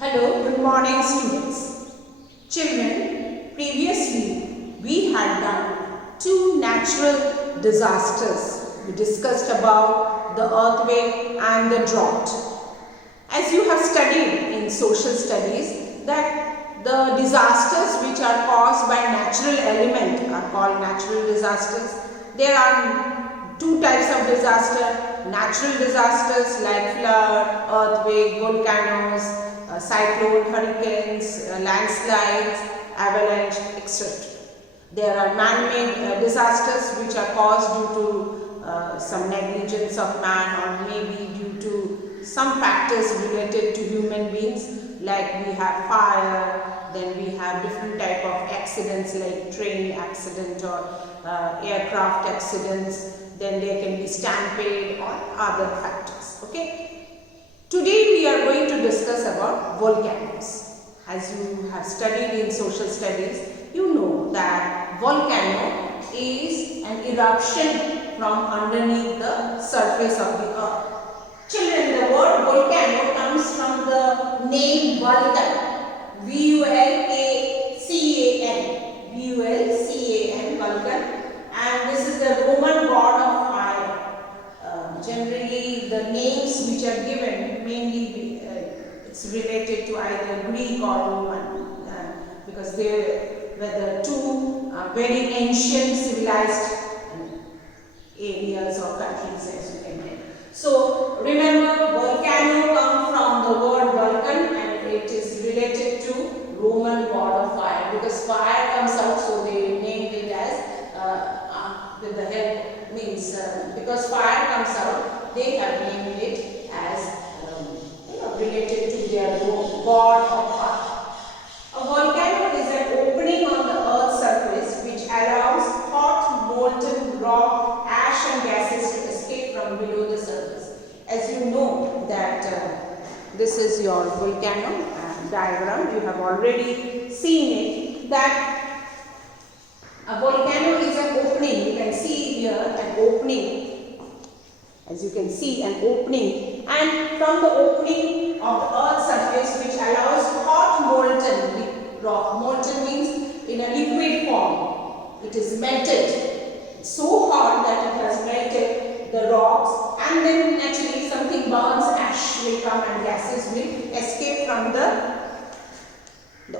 Hello, good morning students. Children, previously we had done two natural disasters. We discussed about the earthquake and the drought. As you have studied in social studies that the disasters which are caused by natural element are called natural disasters. There are two types of disaster: natural disasters like flood, earthquake, volcanoes, cyclone, hurricanes, landslides, avalanche, etc. There are man-made disasters which are caused due to some negligence of man, or maybe due to some factors related to human beings, like we have fire, then we have different type of accidents like train accident or aircraft accidents, then there can be stampede or other factors. Okay. Today we are going to discuss about volcanoes. As you have studied in social studies, you know that volcano is an eruption from underneath the surface of the earth. Children, the word volcano comes from the name Vulcan, V-U-L-C-A-N, V-U-L-C-A-N, Vulcan, and this is the Roman god of fire. Generally, the names which are given mainly it's related to either Greek or Roman, because they were the two very ancient civilized areas or countries, as you can name. So remember, volcano comes from the word Vulcan, and it is related to Roman god of fire, because fire comes out, so they named it as with the help means because fire comes out, they have named it as related to their god of fire. A volcano is an opening on the earth's surface which allows hot molten rock, ash and gases to escape from below the surface. As you know that this is your volcano diagram, you have already seen it, that a volcano is an opening. You can see here an opening, as you can see an opening, and from the opening of the earth's surface which allows hot molten rock. Molten means in a liquid form. It is melted. It's so hot that it has melted the rocks, and then naturally something burns, ash will come and gases will escape from the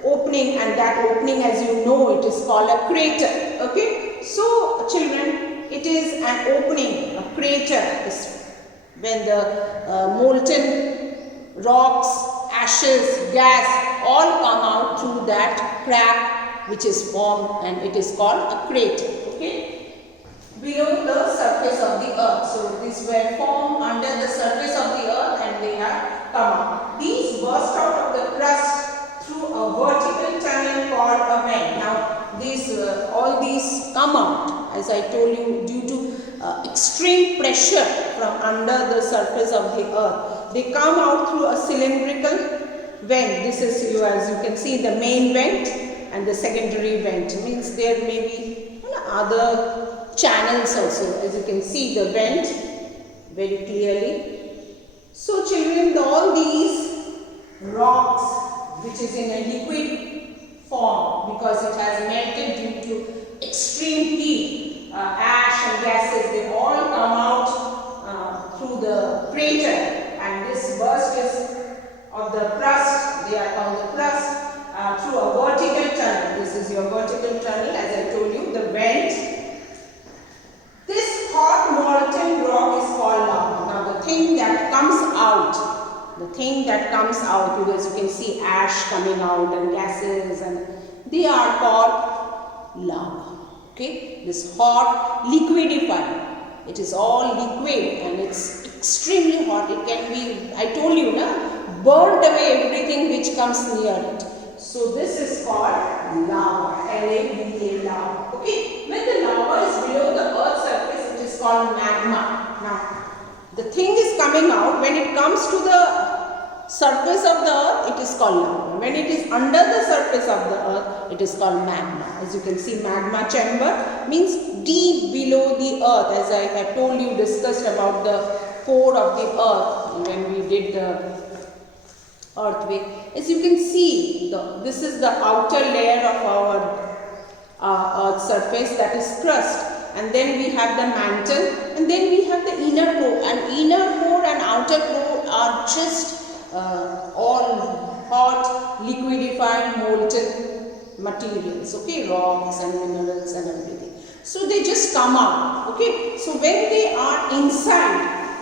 opening, and that opening, as you know, it is called a crater. Okay, so children, it is an opening. A crater is when the molten rocks, ashes, gas all come out through that crack which is formed, and it is called a crater. Okay, below the surface of the earth. So these were formed under the surface of the earth, and they have come out. These burst out of the crust through a vertical tunnel called a vent. Now these all these come out, as I told you, due to extreme pressure from under the surface of the earth. They come out through a cylindrical vent. This is, as you can see, the main vent and the secondary vent. It means there may be other channels also, as you can see the vent very clearly. So children, all these rocks which is in a liquid form because it has melted due to extreme heat, ash and gases, they all come out through the crater, and this burst is of the crust, they are called the crust, through a vertical tunnel. This is your vertical tunnel, as I told you, the vent. This hot molten rock is called lava. Now the thing that comes out, because you can see ash coming out and gases, and they are called lava. Okay, this hot liquidified, it is all liquid and it's extremely hot. It can be, I told you, burnt away everything which comes near it. So this is called lava, L-A-V-A, lava. Okay, when the lava is below the earth's surface, it is called magma. Now the thing is coming out, when it comes to the surface of the earth, it is called lava. When it is under the surface of the earth, it is called magma. As you can see, magma chamber means deep below the earth. As I have told you, discussed about the core of the earth when we did the earthquake. As you can see, this is the outer layer of our earth's surface, that is crust, and then we have the mantle, and then we have the inner core, and inner core and outer core are just all hot liquefied molten materials, okay, rocks and minerals and everything. So they just come out, okay. So when they are inside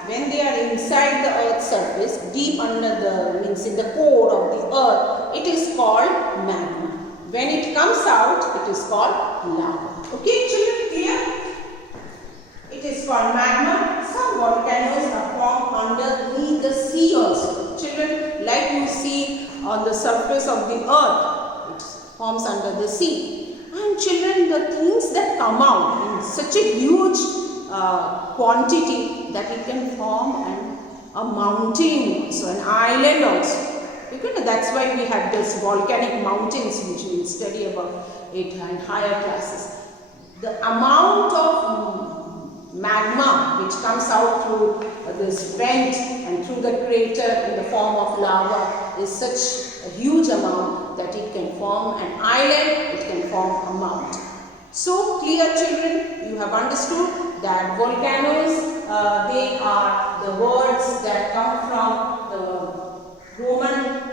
the earth's surface, deep under the, means in the core of the earth, it is called magma. When it comes out, it is called lava. Okay, children, clear? It is called magma. Some volcanoes are formed underneath the sea also. Children, like you see on the surface of the earth, it forms under the sea. And children, the things that come out in such a huge quantity that it can form a mountain, so an island also. That's why we have this volcanic mountains which we will study about it in higher classes. The amount of magma which comes out through this vent and through the crater in the form of lava is such a huge amount that it can form an island, it can form a mountain. So clear, children, you have understood that volcanoes, they are the words that come from the Roman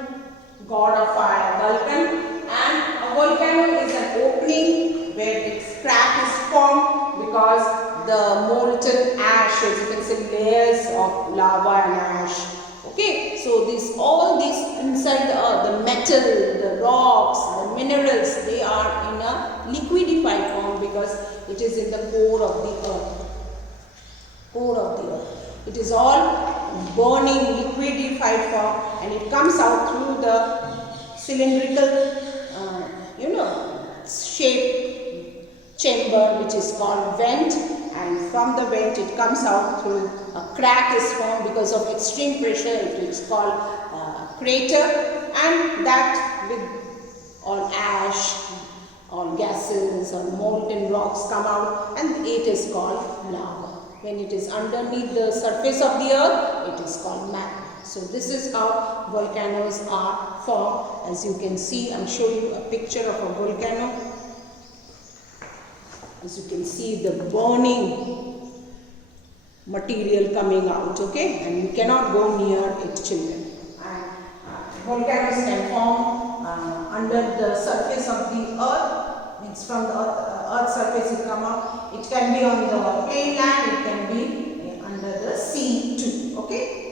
god of fire, Vulcan, and a volcano is an opening where its crack is formed because the molten ash, as you can see, layers of lava and ash. Okay, so all these inside the earth, the metal, the rocks, the minerals, they are in a liquidified form because it is in the core of the earth. Core of the earth. It is all burning, liquidified form, and it comes out through the cylindrical, shaped chamber which is called vent, and from the vent it comes out through a crack is formed because of extreme pressure. It is called crater, and that with all ash, all gases or molten rocks come out, and it is called lava. When it is underneath the surface of the earth, it is called magma. So this is how volcanoes are formed. As you can see, I am showing you a picture of a volcano. As you can see, the burning material coming out, okay, and you cannot go near it, children. And volcanoes can form under the surface of the earth, means from the earth surface it come out. It can be on the plain land, it can be under the sea too, okay.